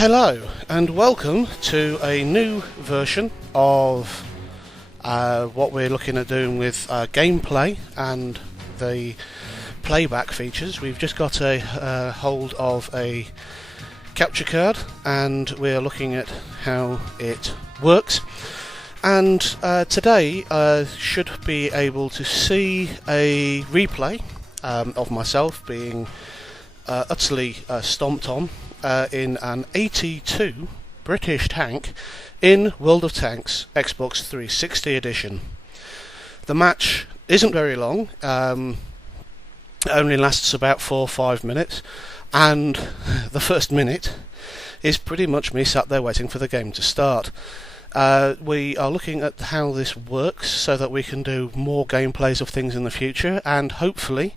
Hello and welcome to a new version of what we're looking at doing with gameplay and the playback features. We've just got a hold of a capture card and we're looking at how it works. And today I should be able to see a replay of myself being utterly stomped on in an AT2 British tank in World of Tanks Xbox 360 edition. The match isn't very long, it only lasts about 4 or 5 minutes, and the first minute is pretty much me sat there waiting for the game to start. We are looking at how this works so that we can do more gameplays of things in the future, and hopefully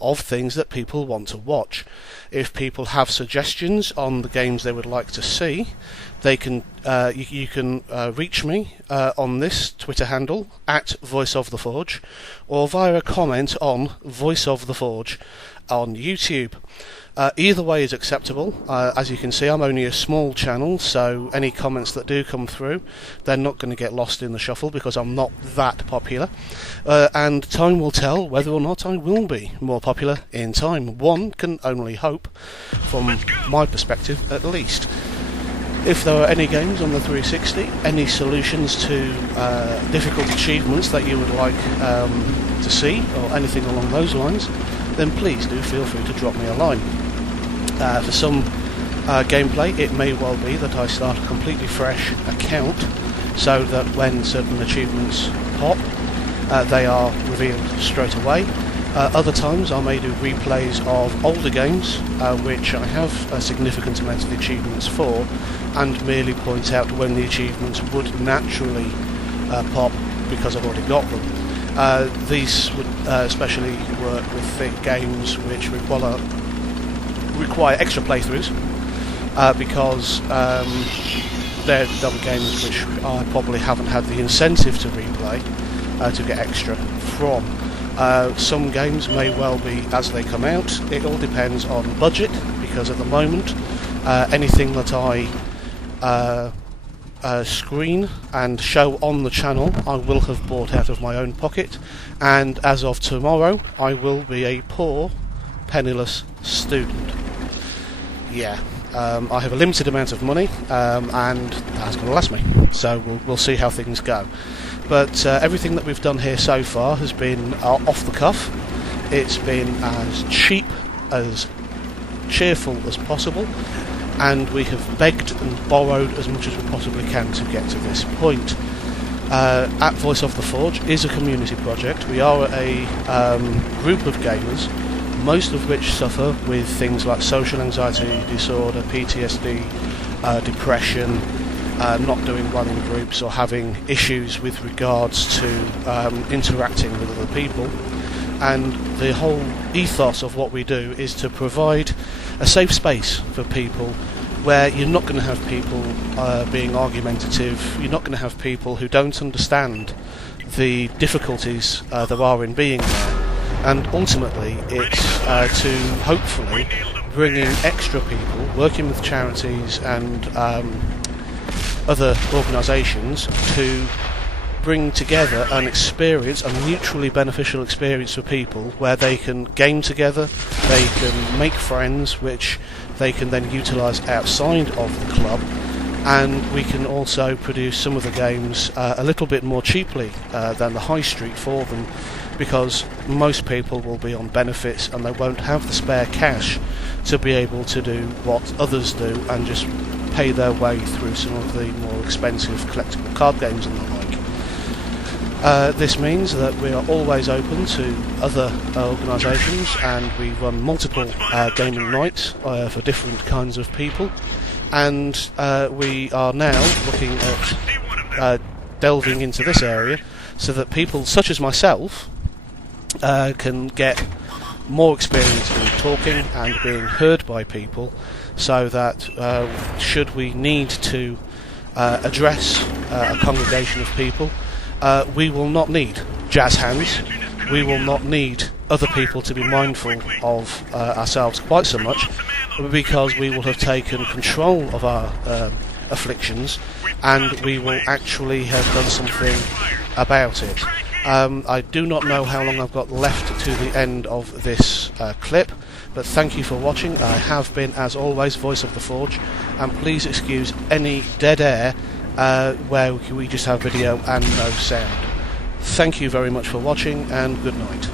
of things that people want to watch. If people have suggestions on the games they would like to see, they can you can reach me on this Twitter handle at VoiceOfTheForge, or via a comment on Voice of the Forge on YouTube. Either way is acceptable. As you can see, I'm only a small channel, so any comments that do come through, they're not going to get lost in the shuffle because I'm not that popular. And time will tell whether or not I will be more popular in time. One can only hope, from my perspective at least. If there are any games on the 360, any solutions to difficult achievements that you would like to see, or anything along those lines, then please do feel free to drop me a line. For some gameplay, it may well be that I start a completely fresh account, so that when certain achievements pop, they are revealed straight away. Other times I may do replays of older games, which I have a significant amount of the achievements for, and merely point out when the achievements would naturally pop because I've already got them. These would especially work with thick games which require extra playthroughs, because they're other games which I probably haven't had the incentive to replay to get extra from. Some games may well be as they come out. It all depends on budget, because at the moment anything that I screen and show on the channel I will have bought out of my own pocket, and as of tomorrow I will be a poor, penniless student. Yeah, I have a limited amount of money, and that's going to last me, so we'll see how things go. But everything that we've done here so far has been off the cuff. It's been as cheap, as cheerful as possible, and we have begged and borrowed as much as we possibly can to get to this point. At Voice of the Forge is a community project. We are a group of gamers, most of which suffer with things like social anxiety disorder, PTSD, depression, not doing well in groups, or having issues with regards to interacting with other people. And the whole ethos of what we do is to provide a safe space for people, where you're not going to have people being argumentative, you're not going to have people who don't understand the difficulties there are in being there. And ultimately it's to hopefully bring in extra people, working with charities and other organisations, to bring together an experience, a mutually beneficial experience for people, where they can game together, they can make friends which they can then utilise outside of the club, and we can also produce some of the games a little bit more cheaply than the high street for them, because most people will be on benefits and they won't have the spare cash to be able to do what others do and just pay their way through some of the more expensive collectible card games and the like. This means that we are always open to other organisations, and we run multiple gaming nights for different kinds of people, and we are now looking at delving into this area so that people such as myself can get more experience in talking and being heard by people, so that should we need to address a congregation of people, we will not need jazz hands, we will not need other people to be mindful of ourselves quite so much. because we will have taken control of our afflictions, and we will actually have done something about it. I do not know how long I've got left to the end of this clip, but thank you for watching. I have been, as always, Voice of the Forge, and please excuse any dead air where we just have video and no sound. Thank you very much for watching, and good night.